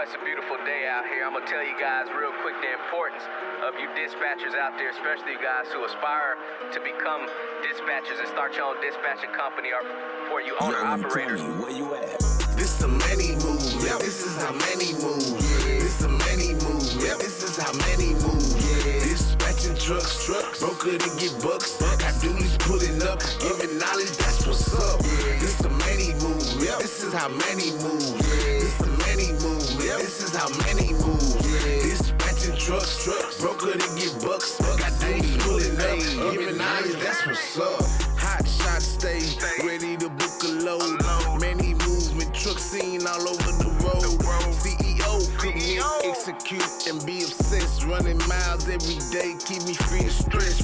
boy, it's a beautiful day out here. I'm going to tell you guys real quick the importance of you dispatchers out there, especially you guys who aspire to become dispatchers and start your own dispatching company or you owner-operators. Where you at? This a many move, yeah. This is how many move. This a many move, yeah. This is how many move. Dispatching trucks, broker to get bucks. Got duties pulling up, giving knowledge, that's what's up. This a many move, yeah. This is how many move. This a many move, yeah. This is how many move. Dispatching trucks, broker to get bucks. Got duties pulling up, giving knowledge, that's what's up. Hot shots stay ready to book a load. Many movement trucks seen all over the road. CEO commit, execute and be obsessed. Running miles every day, keep me free of stress.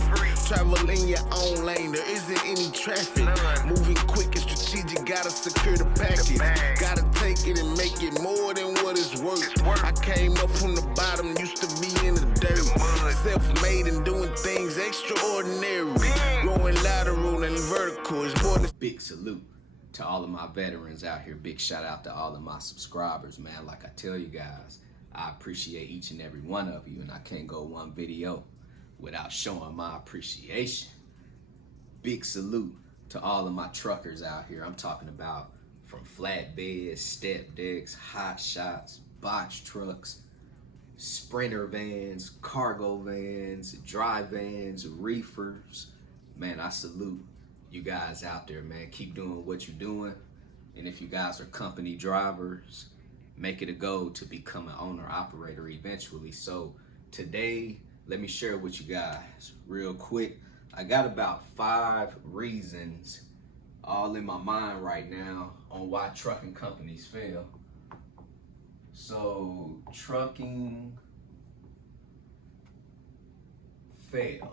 Travel in your own lane, there isn't any traffic. Moving quick and strategic, gotta secure the package. Gotta take it and make it more than what it's worth. I came up from the bottom, used to be in the dirt. Self-made and doing things extraordinary. Growing lateral and vertical is more than... Big salute to all of my veterans out here. Big shout out to all of my subscribers, man. Like I tell you guys, I appreciate each and every one of you, and I can't go one video without showing my appreciation. Big salute to all of my truckers out here. I'm talking about from flatbeds, step decks, hot shots, box trucks, sprinter vans, cargo vans, dry vans, reefers. Man, I salute you guys out there, man. Keep doing what you're doing. And if you guys are company drivers, make it a goal to become an owner operator eventually. So today, let me share with you guys real quick. I got about 5 reasons all in my mind right now on why trucking companies fail. So trucking fails.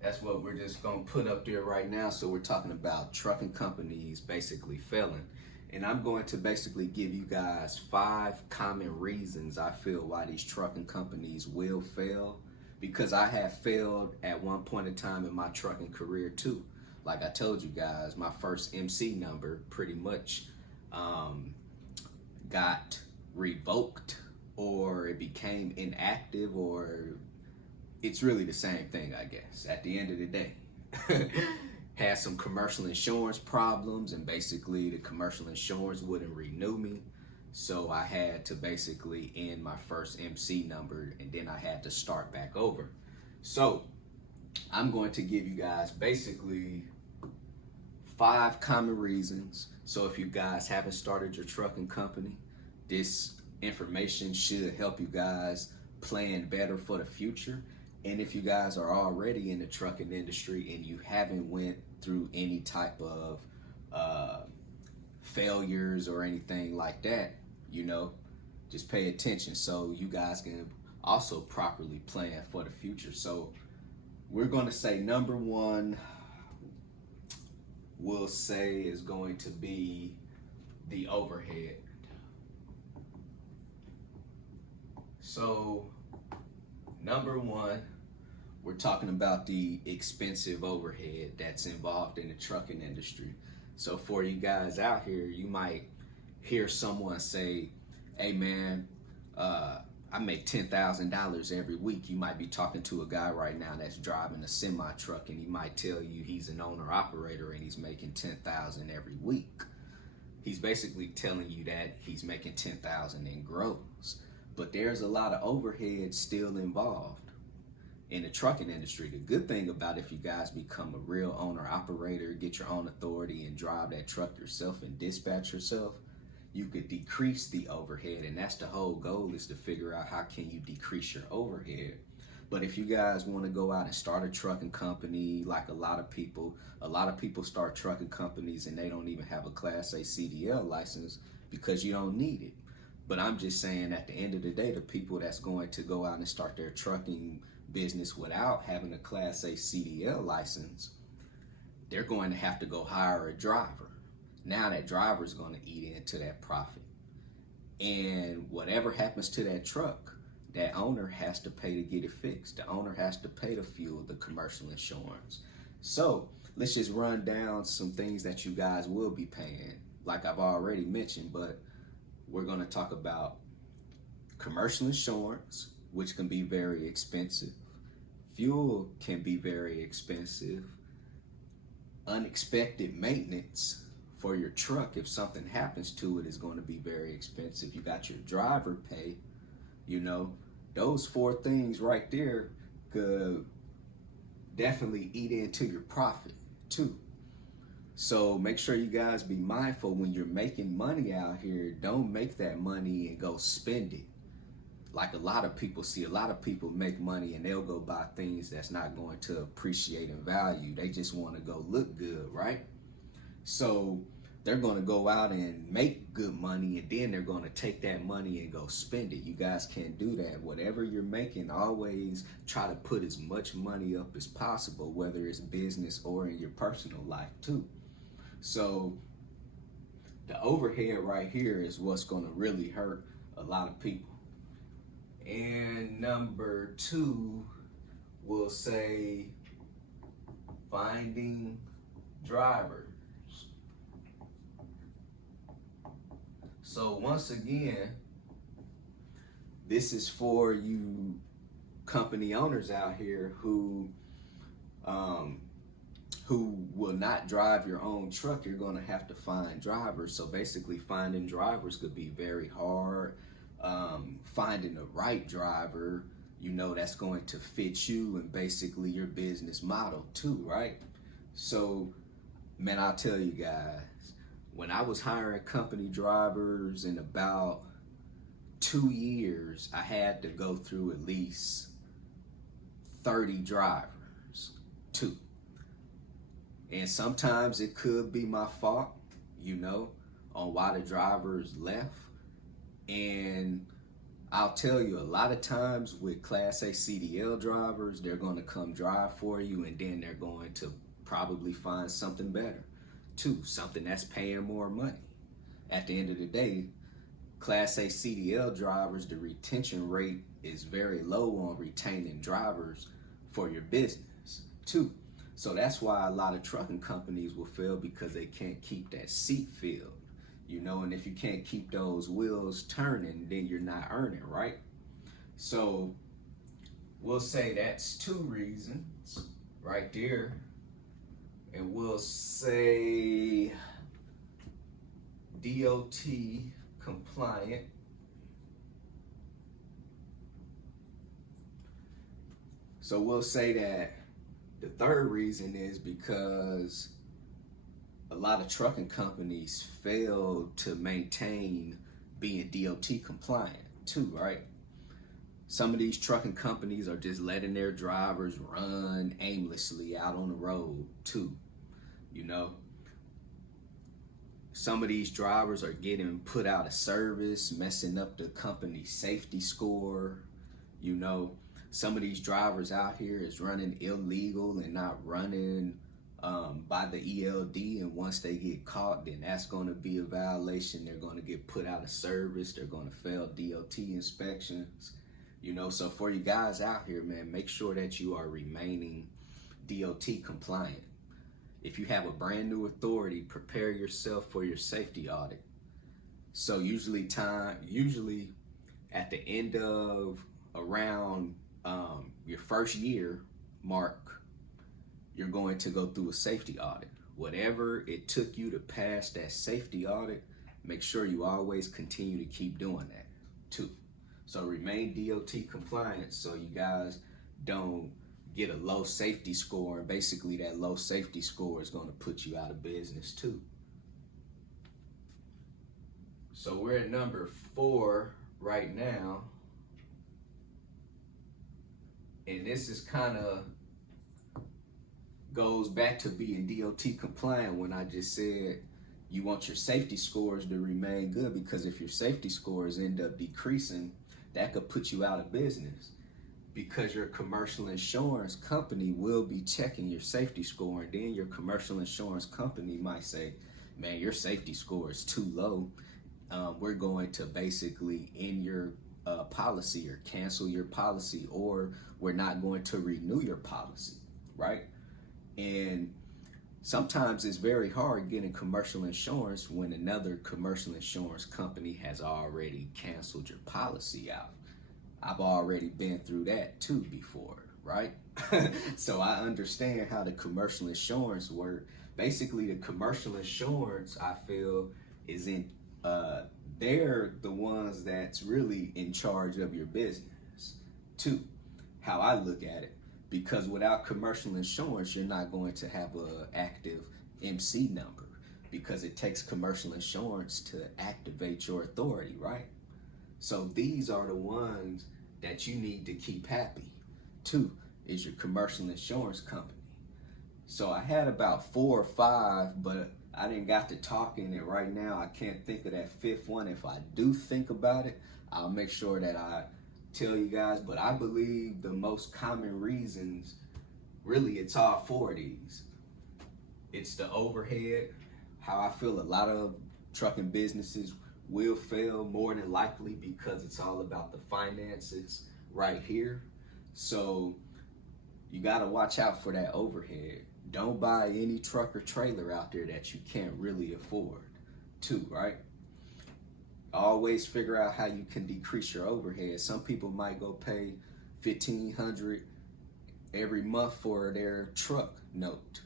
That's what we're just gonna put up there right now. So we're talking about trucking companies basically failing. And I'm going to basically give you guys 5 common reasons I feel why these trucking companies will fail, because I have failed at one point in time in my trucking career too. Like I told you guys, my first MC number pretty much got revoked, or it became inactive, or it's really the same thing, I guess, at the end of the day. Had some commercial insurance problems, and basically the commercial insurance wouldn't renew me. So I had to basically end my first MC number, and then I had to start back over. So I'm going to give you guys basically 5 common reasons. So if you guys haven't started your trucking company, this information should help you guys plan better for the future. And if you guys are already in the trucking industry and you haven't went through any type of failures or anything like that, you know, just pay attention so you guys can also properly plan for the future. So we're going to say number 1, we'll say, is going to be the overhead. So number 1, we're talking about the expensive overhead that's involved in the trucking industry. So for you guys out here, you might hear someone say, hey man, I make $10,000 every week. You might be talking to a guy right now that's driving a semi truck, and he might tell you he's an owner operator and he's making $10,000 every week. He's basically telling you that he's making $10,000 in gross, but there's a lot of overhead still involved in the trucking industry. The good thing about if you guys become a real owner operator, get your own authority and drive that truck yourself and dispatch yourself, you could decrease the overhead. And that's the whole goal, is to figure out how can you decrease your overhead. But if you guys want to go out and start a trucking company, like a lot of people start trucking companies and they don't even have a Class A CDL license because you don't need it. But I'm just saying, at the end of the day, the people that's going to go out and start their trucking business without having a Class A CDL license, they're going to have to go hire a driver. Now that driver is going to eat into that profit. And whatever happens to that truck, that owner has to pay to get it fixed. The owner has to pay the fuel, the commercial insurance. So let's just run down some things that you guys will be paying, like I've already mentioned. But we're going to talk about commercial insurance, which can be very expensive. Fuel can be very expensive. Unexpected maintenance for your truck, if something happens to it, is going to be very expensive. You got your driver pay, you know, those 4 things right there could definitely eat into your profit too. So make sure you guys be mindful when you're making money out here. Don't make that money and go spend it. Like a lot of people make money and they'll go buy things that's not going to appreciate in value. They just want to go look good, right? So they're going to go out and make good money, and then they're going to take that money and go spend it. You guys can't do that. Whatever you're making, always try to put as much money up as possible, whether it's business or in your personal life too. So the overhead right here is what's going to really hurt a lot of people. And number 2, we'll say finding drivers. So once again, this is for you company owners out here who will not drive your own truck. You're going to have to find drivers. So basically finding drivers could be very hard. Finding the right driver, you know, that's going to fit you and basically your business model too, right? So, man, I'll tell you guys, when I was hiring company drivers in about 2 years, I had to go through at least 30 drivers too. And sometimes it could be my fault, you know, on why the drivers left. And I'll tell you, a lot of times with Class A CDL drivers, they're going to come drive for you, and then they're going to probably find something better too, something that's paying more money. At the end of the day, Class A CDL drivers, the retention rate is very low on retaining drivers for your business too. So that's why a lot of trucking companies will fail, because they can't keep that seat filled. You know, and if you can't keep those wheels turning, then you're not earning, right? So we'll say that's 2 reasons right there. And we'll say DOT compliant. So we'll say that the 3rd reason is because a lot of trucking companies fail to maintain being DOT compliant too, right? Some of these trucking companies are just letting their drivers run aimlessly out on the road too, you know? Some of these drivers are getting put out of service, messing up the company's safety score, you know? Some of these drivers out here is running illegal and not running by the ELD, and once they get caught, then that's going to be a violation. They're going to get put out of service. They're going to fail DOT inspections, you know. So for you guys out here, man, make sure that you are remaining DOT compliant. If you have a brand new authority, prepare yourself for your safety audit. So usually at the end of around your first year mark, you're going to go through a safety audit. Whatever it took you to pass that safety audit, make sure you always continue to keep doing that too. So remain DOT compliant so you guys don't get a low safety score, and basically that low safety score is going to put you out of business too. So we're at number 4 right now. And this is kind of goes back to being DOT compliant when I just said you want your safety scores to remain good, because if your safety scores end up decreasing, that could put you out of business, because your commercial insurance company will be checking your safety score, and then your commercial insurance company might say, man, your safety score is too low. We're going to basically end your policy or cancel your policy, or we're not going to renew your policy, right? And Sometimes it's very hard getting commercial insurance when another commercial insurance company has already canceled your policy out. I've already been through that too before, right? So I understand how the commercial insurance work. Basically, the commercial insurance, I feel, is in they're the ones that's really in charge of your business too, how I look at it. Because without commercial insurance, you're not going to have an active MC number, because it takes commercial insurance to activate your authority, right? So these are the ones that you need to keep happy. Two is your commercial insurance company. So I had about 4 or 5, but I didn't got to talking, and right now I can't think of that 5th one. If I do think about it, I'll make sure that I tell you guys. But I believe the most common reasons, really, it's all 4 of these. It's the overhead, how I feel a lot of trucking businesses will fail more than likely because it's all about the finances right here. So you got to watch out for that overhead. Don't buy any truck or trailer out there that you can't really afford too, right? Always figure out how you can decrease your overhead. Some people might go pay $1,500 every month for their truck note,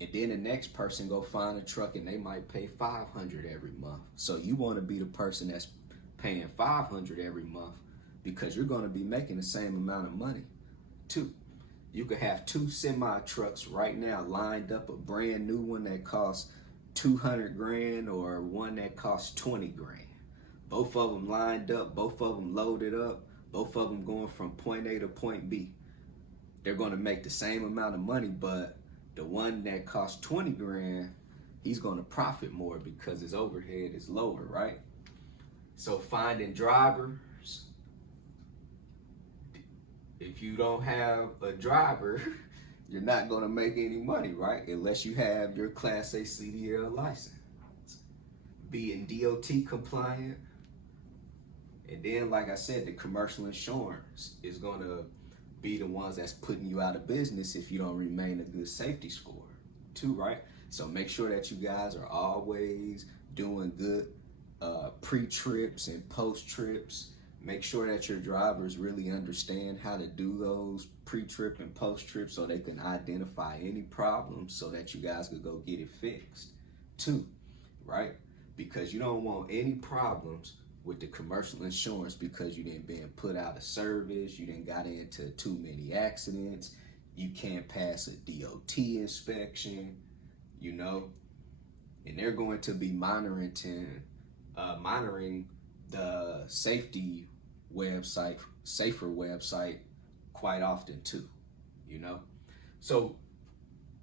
and then the next person go find a truck and they might pay $500 every month. So you want to be the person that's paying $500 every month, because you're going to be making the same amount of money too. You could have 2 semi trucks right now lined up, a brand new one that costs $200,000 or one that costs $20,000. Both of them lined up, both of them loaded up, both of them going from point A to point B. They're going to make the same amount of money, but the one that costs $20,000, he's going to profit more because his overhead is lower, right? So finding drivers, if you don't have a driver, you're not going to make any money, right? Unless you have your Class A CDL license. Being DOT compliant. And then, like I said, the commercial insurance is going to be the ones that's putting you out of business if you don't remain a good safety score too, right? So make sure that you guys are always doing good pre-trips and post-trips. Make sure that your drivers really understand how to do those pre-trip and post-trip so they can identify any problems so that you guys could go get it fixed too, right? Because you don't want any problems with the commercial insurance because you didn't been put out of service, you didn't got into too many accidents, you can't pass a DOT inspection, you know, and they're going to be monitoring the safety website, safer website quite often too, you know. So,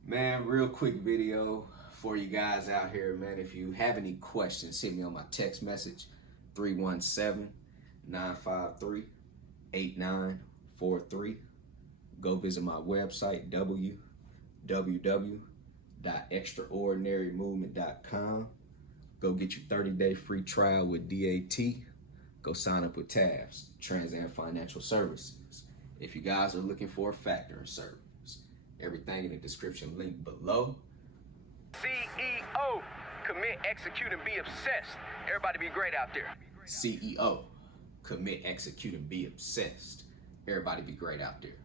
man, real quick video for you guys out here, man. If you have any questions, hit me on my text message, 317-953-8943. Go visit my website, www.extraordinarymovement.com. Go get your 30-day free trial with DAT. Go sign up with TAFS, Trans Am Financial Services. If you guys are looking for a factoring service, everything in the description link below. CEO, commit, execute, and be obsessed. Everybody be great out there. CEO, commit, execute, and be obsessed. Everybody be great out there.